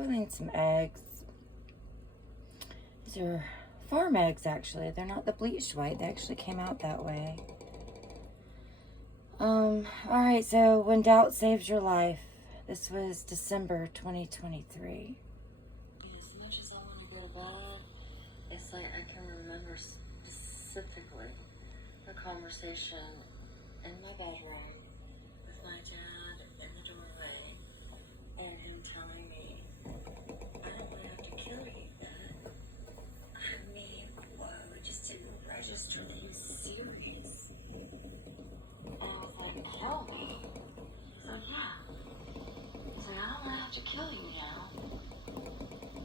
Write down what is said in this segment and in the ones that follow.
boiling some eggs. These are farm eggs, actually. They're not the bleached white. They actually came out that way. Alright, so when doubt saves your life. This was December 2023. As much as I want to go to bed, it's like I can remember specifically a conversation in my bedroom with my dad in the doorway and him telling me, I don't want to have to kill you, Dad. I mean, whoa, it just didn't register that he was serious. And I was like, hell no. He's like, yeah. He's like, I don't want to have to kill you now.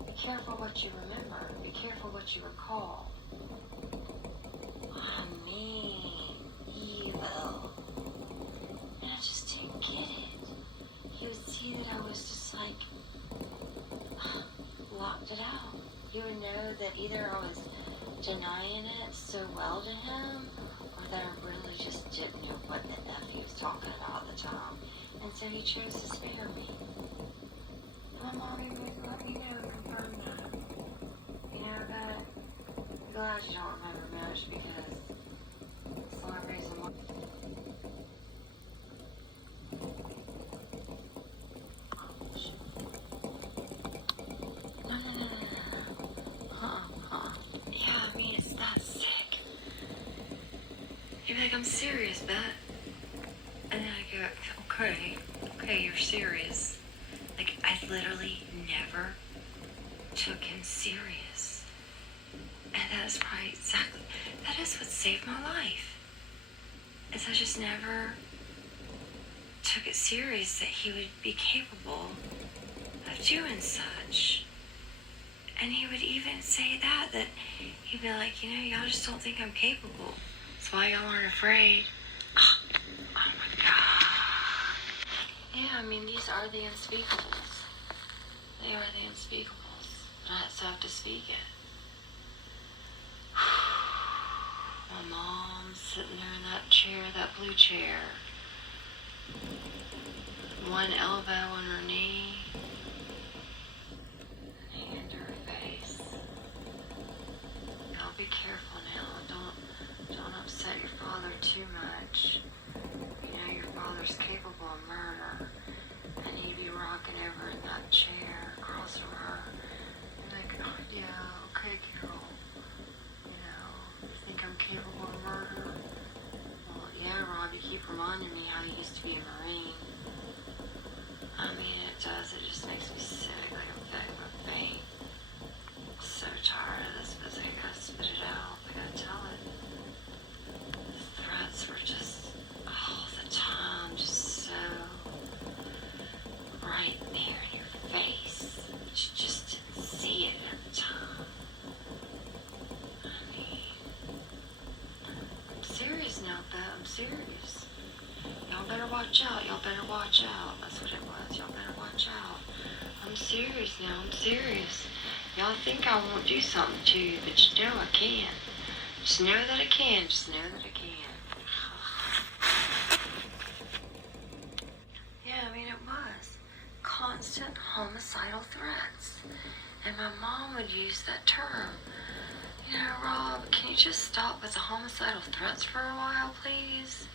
Be careful what you remember. Be careful what you recall. I mean, evil. And I just didn't get it. He would see that I was just like, locked it out. He would know that either I was denying it so well to him, or that I really just didn't know what the F he was talking about at the time. And so he chose to spare me. My mommy would let me know and confirm that. You know, but I'm glad you don't remember much, because it's the only reason why. Yeah, I mean, it's that sick. You'd be like, I'm serious, bet. And then I go, okay, you're serious. Like, I literally never took him serious. And that is probably exactly, that is what saved my life. Is I just never took it serious that he would be capable of doing such. And he would even say that he'd be like, you know, y'all just don't think I'm capable. That's why y'all aren't afraid. Oh my God. Yeah, I mean, these are the unspeakables. They are the unspeakables. But I still have to speak it. My mom's sitting there in that chair, that blue chair. One elbow on her knee. Hand to her face. Y'all be careful now. Don't upset your father too much. You know, your father's capable of murder. And he'd be rocking over in that chair across from her. And like, oh yeah, okay, Carol. You know, you think I'm capable of murder? Well, yeah, Rob, you keep reminding me how you used to be a Marine. I mean, it does. It just makes me sick, like I'm feeling my faint. I'm so tired of this, but I gotta spit it out. I gotta tell it. The threats were just all the time, just so right there in your face. But you just didn't see it at the time. I mean, I'm serious now, Beth. I'm serious. Y'all better watch out. Y'all better watch out. That's what it was. Y'all better watch out. I'm serious now. I'm serious. Y'all think I won't do something to you, but you know I can. Just know that I can. Just know that I can. Yeah, I mean, it was constant homicidal threats. And my mom would use that term. You know, Rob, can you just stop with the homicidal threats for a while, please?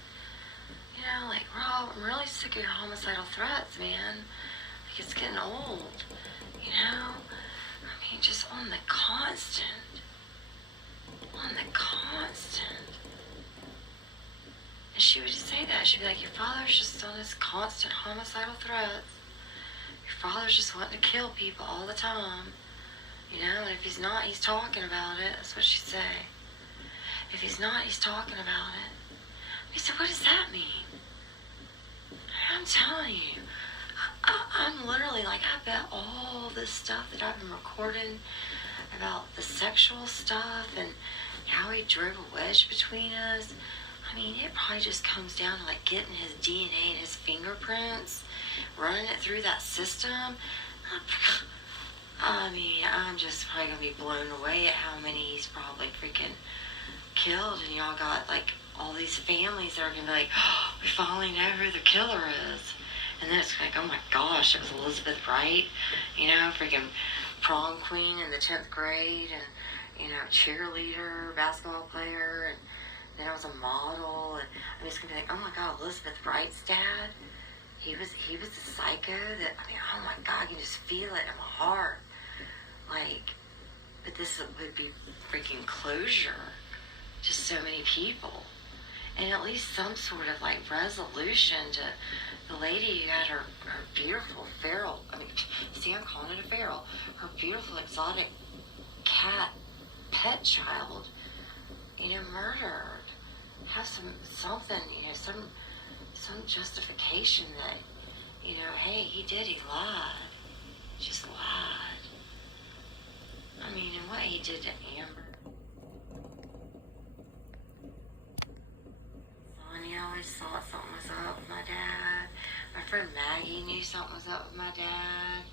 You know, like, Rob, I'm really sick of your homicidal threats, man. Like, it's getting old. You know? I mean, just on the constant. On the constant. And she would just say that. She'd be like, your father's just on his constant homicidal threats. Your father's just wanting to kill people all the time. You know, and if he's not, he's talking about it. That's what she'd say. If he's not, he's talking about it. I said, what does that mean? I'm telling you, I'm literally like, I bet all this stuff that I've been recording about the sexual stuff and how he drove a wedge between us, I mean, it probably just comes down to like getting his DNA and his fingerprints, running it through that system. I mean, I'm just probably going to be blown away at how many he's probably freaking killed. And y'all got like all these families that are going to be like, oh, we finally know who the killer is. And then it's like, oh my gosh, it was Elizabeth Wright, you know, freaking prom queen in the 10th grade, and, you know, cheerleader, basketball player, and then I was a model, and I'm just gonna be like, oh my god, Elizabeth Wright's dad, he was a psycho that, I mean, oh my god, you can just feel it in my heart. Like, but this would be freaking closure to so many people. And at least some sort of like resolution to the lady who had her beautiful feral, I mean, see, I'm calling it a feral, her beautiful exotic cat pet child, you know, murdered. Have something, you know, some justification that, you know, hey, he lied. Just lied. I mean, and what he did to Amber. Sonia always thought something was up with my dad. My friend Maggie knew something was up with my dad.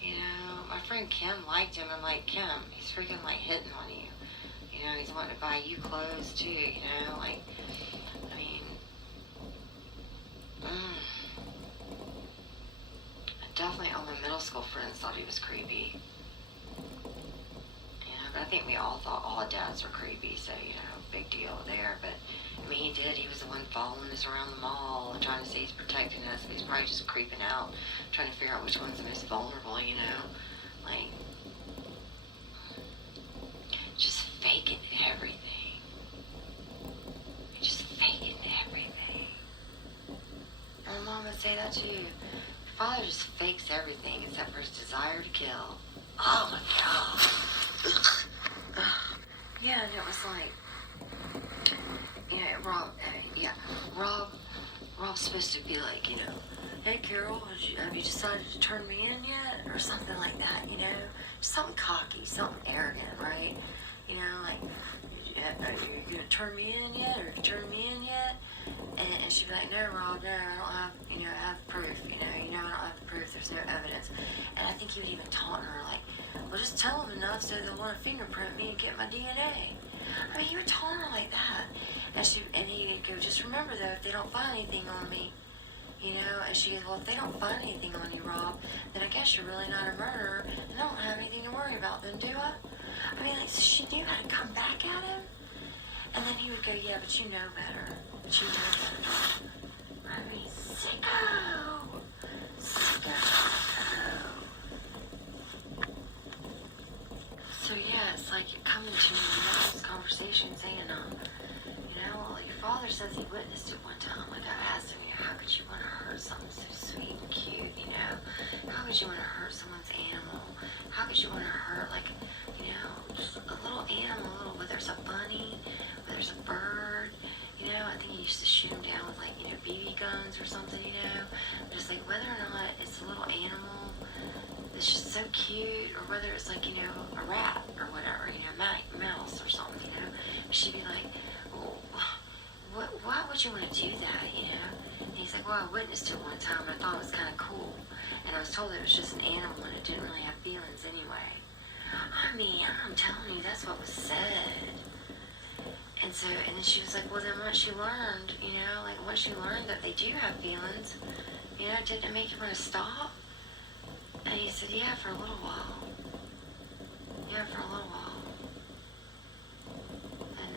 You know, my friend Kim liked him. I'm like, Kim, he's freaking like hitting on you. You know, he's wanting to buy you clothes too, you know, like, I mean, definitely all my middle school friends thought he was creepy. You know, but I think we all thought all dads were creepy, so, you know, big deal there. But, I mean, he did. He was the one following us around the mall and trying to say he's protecting us, but he's probably just creeping out, trying to figure out which one's the most vulnerable, you know? Like, just faking everything. Just faking everything. And my mom would say that to you. Your father just fakes everything except for his desire to kill. Oh my god. Yeah, and it was like, yeah, Rob's supposed to be like, you know, hey Carol, have you decided to turn me in yet? Or something like that, you know? Something cocky, something arrogant, right? You know, like, are you going to turn me in yet? Or have you turned me in yet? And she'd be like, no, Rob, no, I don't have, you know, I have proof, I don't have the proof, there's no evidence. And I think he would even taunt her, like, well, just tell them enough so they'll want to fingerprint me and get my DNA. I mean, he would taunt her like that. And he would go, just remember, though, if they don't find anything on me, you know, and she goes, well, if they don't find anything on you, Rob, then I guess you're really not a murderer, and I don't have anything to worry about then, do I? I mean, like, so she knew how to come back at him. And then he would go, yeah, but you know better. But you know better. I mean, sicko. So, yeah, it's like you're coming to me and having this conversation saying, you know, well, your father says he witnessed it one time. Like, I asked him, you know, how could you want to hurt something so sweet and cute, you know? How could you want to hurt someone's animal? How could you want to hurt, like, you know, just a little animal, whether it's a bunny, whether it's a bird, you know? I think he used to shoot them down with, like, you know, BB guns or something, you know? Just, like, whether or not it's a little animal that's just so cute, or whether it's, like, you know, a rat or whatever, you know, mouse or something, you know? She'd be like, well, why would you want to do that, you know? And he's like, well, I witnessed it one time, and I thought it was kind of cool. And I was told it was just an animal, and it didn't really have feelings anyway. I mean, I'm telling you, that's what was said. And then she was like, well, then once you learned, you know, like, once you learned that they do have feelings, you know, didn't it make you want to stop? And he said, yeah, for a little while. Yeah, for a little while.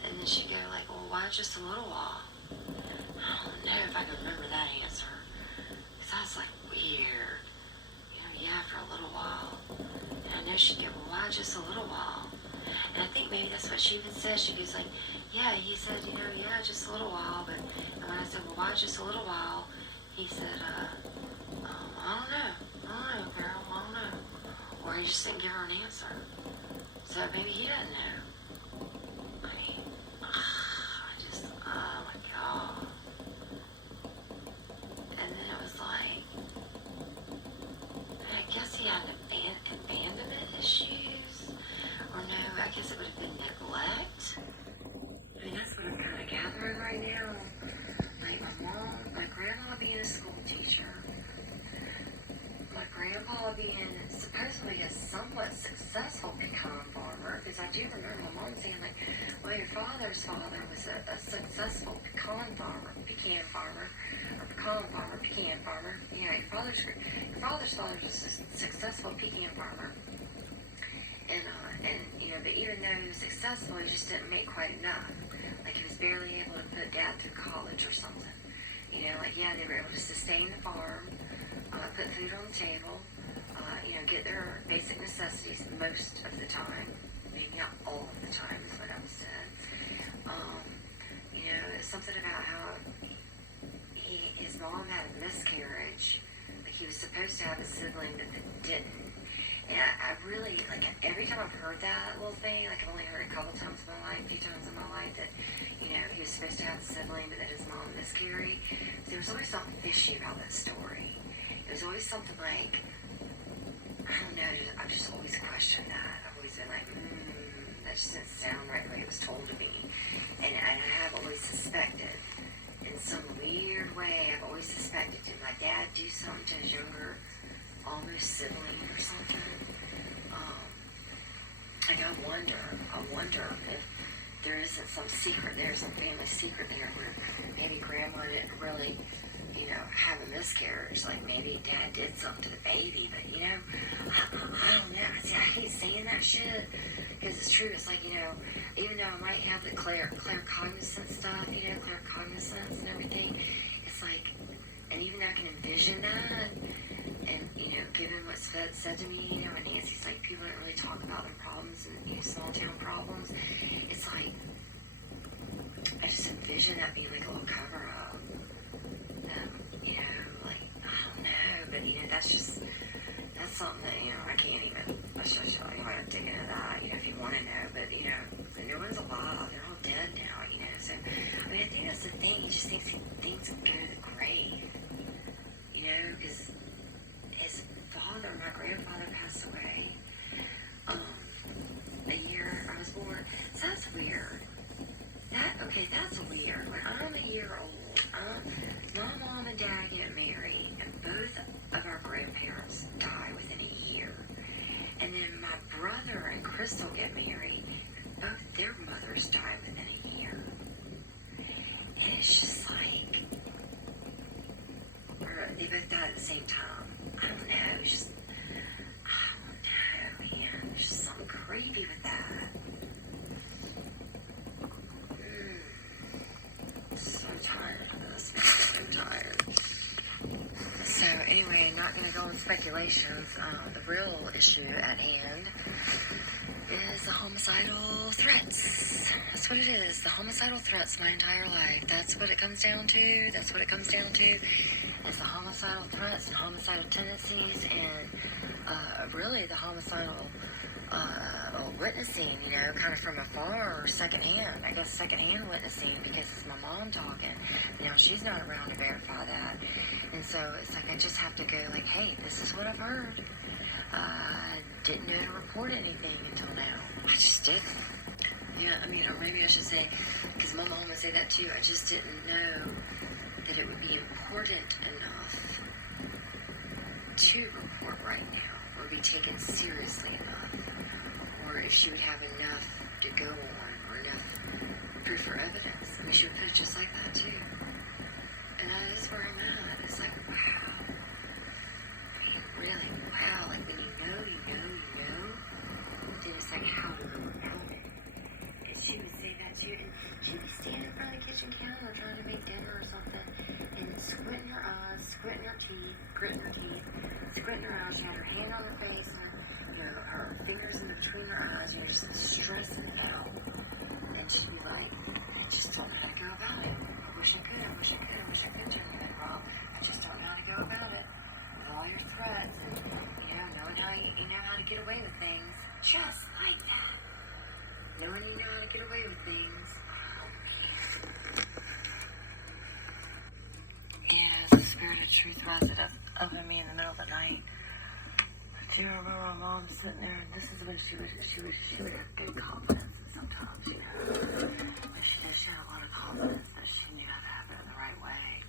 And then she'd go like, well, why just a little while? I don't know if I can remember that answer. Because that's like weird. You know, yeah, for a little while. And I know she'd go, well, why just a little while? And I think maybe that's what she even said. She goes like, yeah, he said, you know, yeah, just a little while. And when I said, well, why just a little while? He said, I don't know, girl, I don't know. Or he just didn't give her an answer. So maybe he doesn't know. I mean, oh my god. And then it was like, I guess he had abandonment issues. Or no, I guess it would have been neglect. I mean, that's what I'm kind of gathering right now. Like my grandma being a school teacher, my grandpa being supposedly a somewhat successful pecan farmer, because I do remember my mom saying, like, well, your father's father was a successful pecan farmer, you know, father's father was a successful pecan farmer. And you know, but even though he was successful, he just didn't make quite enough. Like, he was barely able to put dad through college or something. You know, like, yeah, they were able to sustain the farm, put food on the table, you know, get their basic necessities most of the time. Maybe not all of the time is what I was said. You know, it's something about how his mom had a miscarriage. Like, he was supposed to have a sibling, but they didn't. And I really, like, every time I've heard that little thing, like, I've only heard it a couple times in my life, a few times in my life, that, you know, he was supposed to have a sibling, but that his mom miscarried. So there was always something fishy about that story. It was always something like, I don't know, I've just always questioned that. I've always been like, that just didn't sound right the way it was told to me. And I have always suspected, in some weird way, I've always suspected, did my dad do something to his younger, almost sibling or something? Like, I wonder if there isn't some secret there, some family secret there, where maybe grandma didn't really, you know, have a miscarriage. Like, maybe dad did something to the baby, but, you know, I don't know. See, I hate saying that shit, because it's true. It's like, you know, even though I might have the claircognizant stuff, you know, claircognizance and everything, it's like, and even though I can envision that, and, you know, given what's said to me, you know, and Nancy's like, people don't really talk about their problems and, you know, small town problems, it's like, I just envision that being like a little cover up. You know, like, I don't know, but, you know, that's something that, you know, I can't even, let's just show you, I don't dig into that, you know, if you want to know, but, you know, no one's alive, they're all dead now, you know, so, I mean, I think that's the thing, he just thinks things will go to the grave, you know, because his father, my grandfather, passed away, the year I was born, so that's weird. That's weird. When I'm a year old, my mom and dad get married, and both of our grandparents die within a year. And then my brother and Crystal get married, and both their mothers die within a year. And it's just like, or they both died at the same time. I don't know. It's just, I don't know, man. There's just something creepy with that. So tired of this. I'm so tired. So anyway, not going to go on speculations. The real issue at hand is the homicidal threats. That's what it is. The homicidal threats my entire life. That's what it comes down to. That's what it comes down to. Is the homicidal threats and homicidal tendencies, and really the homicidal witnessing, you know, kind of from afar or secondhand. I guess secondhand witnessing, because it's my mom talking. You know, she's not around to verify that. And so it's like I just have to go like, hey, this is what I've heard. Didn't know to report anything until now. I just didn't. Yeah, I mean, or maybe I should say, because my mom would say that too, I just didn't know that it would be important enough to report right now, or be taken seriously enough, or if she would have enough to go on, or enough proof or evidence. I mean, she would put it just like that too. And that is where I'm at. It's like, wow. I mean, really, wow. Like, when you know, then it's like, how do you go about it? And she would say that too, and she would stand in front of the kitchen counter trying to make dinner or something, and squinting her eyes, squinting her teeth, gritting her teeth, squinting her eyes. She had her hand on her face, and her fingers in between her eyes, and just stressing it out. And she'd be like, I just don't know how to go about it. I wish I could, Jenny. Well, I just don't know how to go about it. With all your threats, and, you know, knowing how you know how to get away with things. Just like that. Knowing you know how to get away with things. Yeah, the spirit of truth rises up in me in the middle of the night. Do you remember my mom sitting there? This is when she would have good confidence sometimes, you know. But she had a lot of confidence that she knew how to have it in the right way.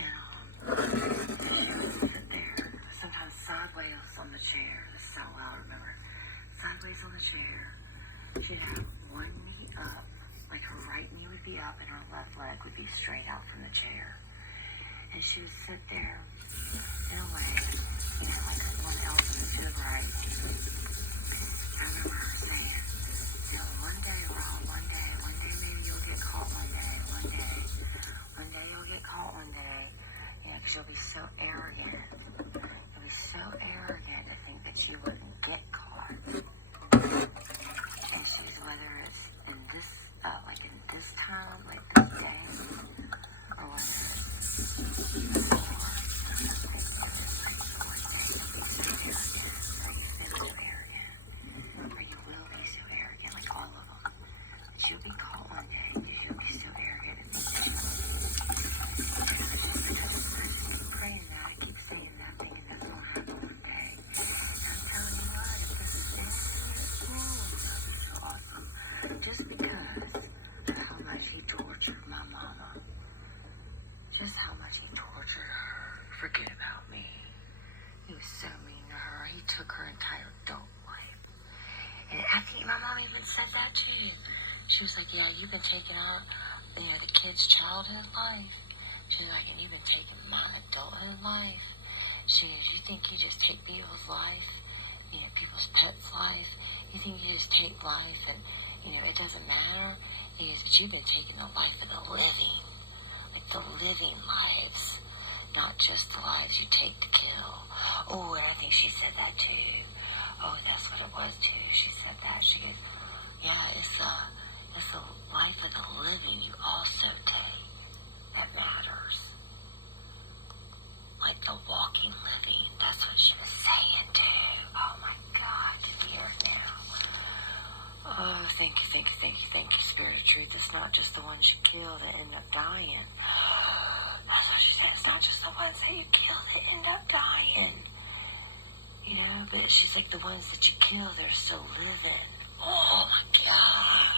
And she would sit there, sometimes sideways on the chair. This is how well I remember. Sideways on the chair. She'd have one knee up, like her right knee would be up and her left leg would be straight out from the chair. And she would sit there, and you'll be so arrogant. You'll be so arrogant to think that you wouldn't get caught. And she's, whether it's in this, like in this time, like this day, or whether it's before, or you will be so arrogant, like all of them. But you'll be caught one day because you'll be so arrogant and think that you will. I keep praying that, I keep saying that, thinking that's going to happen one day. And I'm telling you what, if this is it, that'd be so awesome. Just because of how much he tortured my mama. Just how much he tortured her. Forget about me. He was so mean to her. He took her entire adult life. And I think my mom even said that too. She was like, yeah, you've been taking out, the kid's childhood life. She was like, and you've been taking my adulthood life. She goes, you think you just take people's life, people's pets' life? You think you just take life and, it doesn't matter? He goes, but you've been taking the life of the living. Like the living lives. Not just the lives you take to kill. Oh, and I think she said that too. Oh, that's what it was too. She said that. She goes, yeah, it's the life of the living you also take that matters. Like the walking living. That's what she was saying too. Oh my God, to hear it now. Oh, thank you, Spirit of Truth. It's not just the ones you kill that end up dying. That's what she said. It's not just the ones that you kill that end up dying. But she's like, the ones that you kill, they're still living. Oh my God.